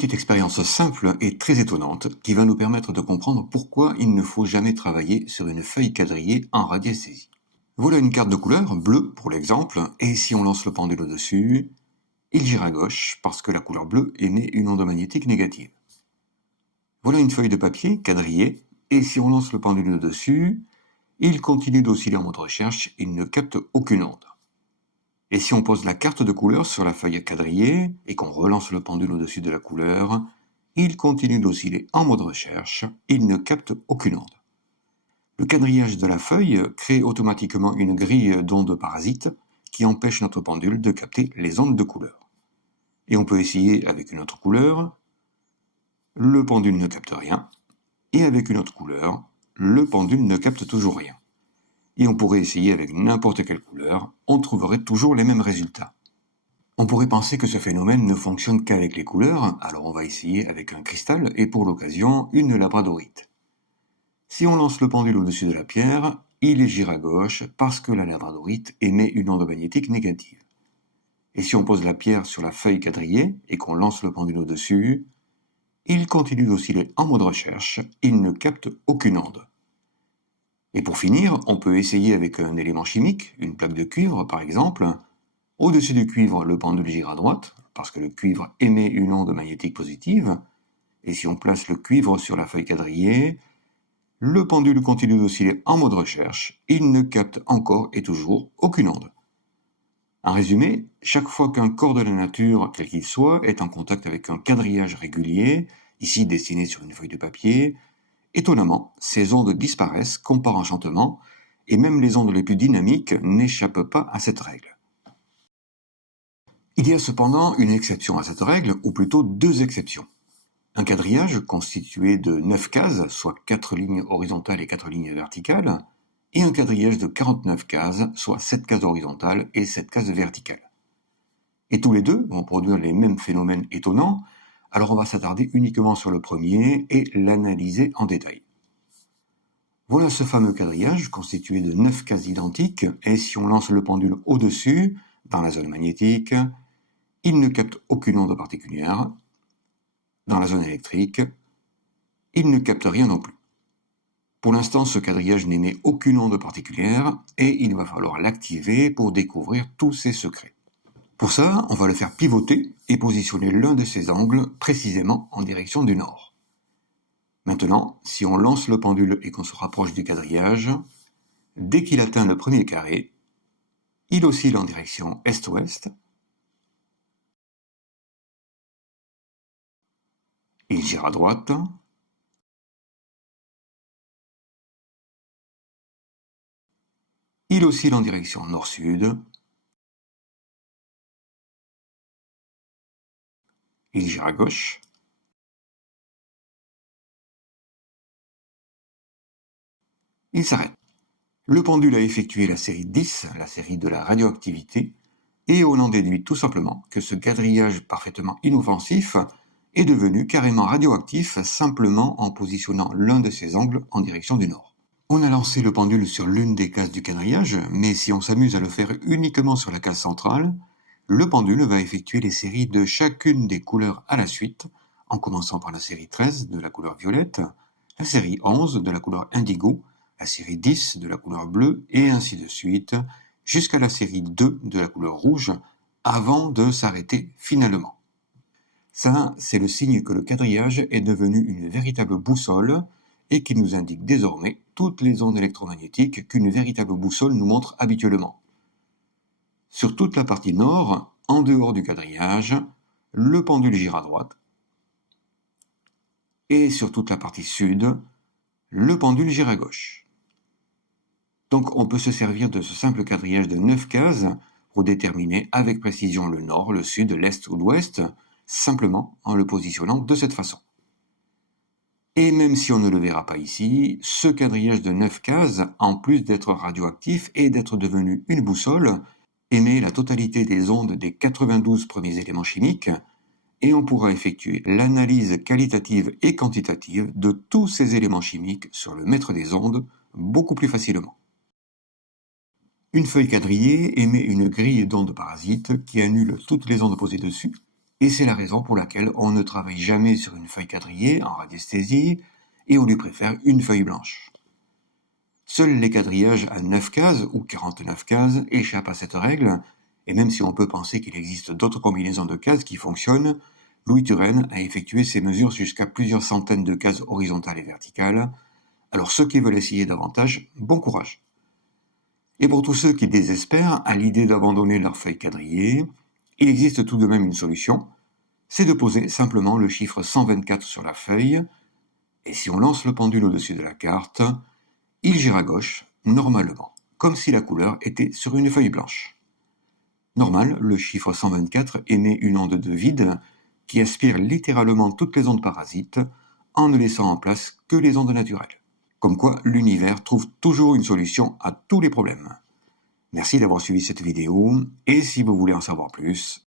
petite expérience simple et très étonnante qui va nous permettre de comprendre pourquoi il ne faut jamais travailler sur une feuille quadrillée en radiesthésie. Voilà une carte de couleur, bleue pour l'exemple, et si on lance le pendule au-dessus, il gire à gauche parce que la couleur bleue émet une onde magnétique négative. Voilà une feuille de papier quadrillée, et si on lance le pendule au-dessus, il continue d'osciller en mode recherche, il ne capte aucune onde. Et si on pose la carte de couleur sur la feuille quadrillée et qu'on relance le pendule au-dessus de la couleur, il continue d'osciller en mode recherche, il ne capte aucune onde. Le quadrillage de la feuille crée automatiquement une grille d'ondes parasites qui empêche notre pendule de capter les ondes de couleur. Et on peut essayer avec une autre couleur, le pendule ne capte rien, et avec une autre couleur, le pendule ne capte toujours rien. Et on pourrait essayer avec n'importe quelle couleur, on trouverait toujours les mêmes résultats. On pourrait penser que ce phénomène ne fonctionne qu'avec les couleurs, alors on va essayer avec un cristal et pour l'occasion une labradorite. Si on lance le pendule au-dessus de la pierre, il gire à gauche parce que la labradorite émet une onde magnétique négative. Et si on pose la pierre sur la feuille quadrillée et qu'on lance le pendule au-dessus, il continue d'osciller en mode recherche, il ne capte aucune onde. Et pour finir, on peut essayer avec un élément chimique, une plaque de cuivre par exemple. Au-dessus du cuivre, le pendule gire à droite, parce que le cuivre émet une onde magnétique positive. Et si on place le cuivre sur la feuille quadrillée, le pendule continue d'osciller en mode recherche, il ne capte encore et toujours aucune onde. En résumé, chaque fois qu'un corps de la nature, quel qu'il soit, est en contact avec un quadrillage régulier, ici dessiné sur une feuille de papier, étonnamment, ces ondes disparaissent comme par enchantement, et même les ondes les plus dynamiques n'échappent pas à cette règle. Il y a cependant une exception à cette règle, ou plutôt deux exceptions. Un quadrillage constitué de 9 cases, soit 4 lignes horizontales et 4 lignes verticales, et un quadrillage de 49 cases, soit 7 cases horizontales et 7 cases verticales. Et tous les deux vont produire les mêmes phénomènes étonnants, alors on va s'attarder uniquement sur le premier et l'analyser en détail. Voilà ce fameux quadrillage constitué de 9 cases identiques, et si on lance le pendule au-dessus, dans la zone magnétique, il ne capte aucune onde particulière. Dans la zone électrique, il ne capte rien non plus. Pour l'instant, ce quadrillage n'émet aucune onde particulière et il va falloir l'activer pour découvrir tous ses secrets. Pour ça, on va le faire pivoter et positionner l'un de ses angles précisément en direction du nord. Maintenant, si on lance le pendule et qu'on se rapproche du quadrillage, dès qu'il atteint le premier carré, il oscille en direction est-ouest. Il gire à droite. Il oscille en direction nord-sud. Il gire à gauche. Il s'arrête. Le pendule a effectué la série 10, la série de la radioactivité, et on en déduit tout simplement que ce quadrillage parfaitement inoffensif est devenu carrément radioactif simplement en positionnant l'un de ses angles en direction du nord. On a lancé le pendule sur l'une des cases du quadrillage, mais si on s'amuse à le faire uniquement sur la case centrale, le pendule va effectuer les séries de chacune des couleurs à la suite, en commençant par la série 13 de la couleur violette, la série 11 de la couleur indigo, la série 10 de la couleur bleue, et ainsi de suite, jusqu'à la série 2 de la couleur rouge, avant de s'arrêter finalement. Ça, c'est le signe que le quadrillage est devenu une véritable boussole et qui nous indique désormais toutes les ondes électromagnétiques qu'une véritable boussole nous montre habituellement. Sur toute la partie nord, en dehors du quadrillage, le pendule gire à droite, et sur toute la partie sud, le pendule gire à gauche. Donc on peut se servir de ce simple quadrillage de 9 cases pour déterminer avec précision le nord, le sud, l'est ou l'ouest, simplement en le positionnant de cette façon. Et même si on ne le verra pas ici, ce quadrillage de 9 cases, en plus d'être radioactif et d'être devenu une boussole, émet la totalité des ondes des 92 premiers éléments chimiques, et on pourra effectuer l'analyse qualitative et quantitative de tous ces éléments chimiques sur le mètre des ondes beaucoup plus facilement. Une feuille quadrillée émet une grille d'ondes parasites qui annule toutes les ondes posées dessus, Et c'est la raison pour laquelle on ne travaille jamais sur une feuille quadrillée en radiesthésie et on lui préfère une feuille blanche. Seuls les quadrillages à 9 cases ou 49 cases échappent à cette règle, et même si on peut penser qu'il existe d'autres combinaisons de cases qui fonctionnent, Louis Turenne a effectué ces mesures jusqu'à plusieurs centaines de cases horizontales et verticales. Alors ceux qui veulent essayer davantage, bon courage. Et pour tous ceux qui désespèrent à l'idée d'abandonner leur feuille quadrillée, il existe tout de même une solution, c'est de poser simplement le chiffre 124 sur la feuille, et si on lance le pendule au-dessus de la carte, il gira à gauche, normalement, comme si la couleur était sur une feuille blanche. Normal, le chiffre 124 émet une onde de vide qui aspire littéralement toutes les ondes parasites en ne laissant en place que les ondes naturelles. Comme quoi, l'univers trouve toujours une solution à tous les problèmes. Merci d'avoir suivi cette vidéo, et si vous voulez en savoir plus,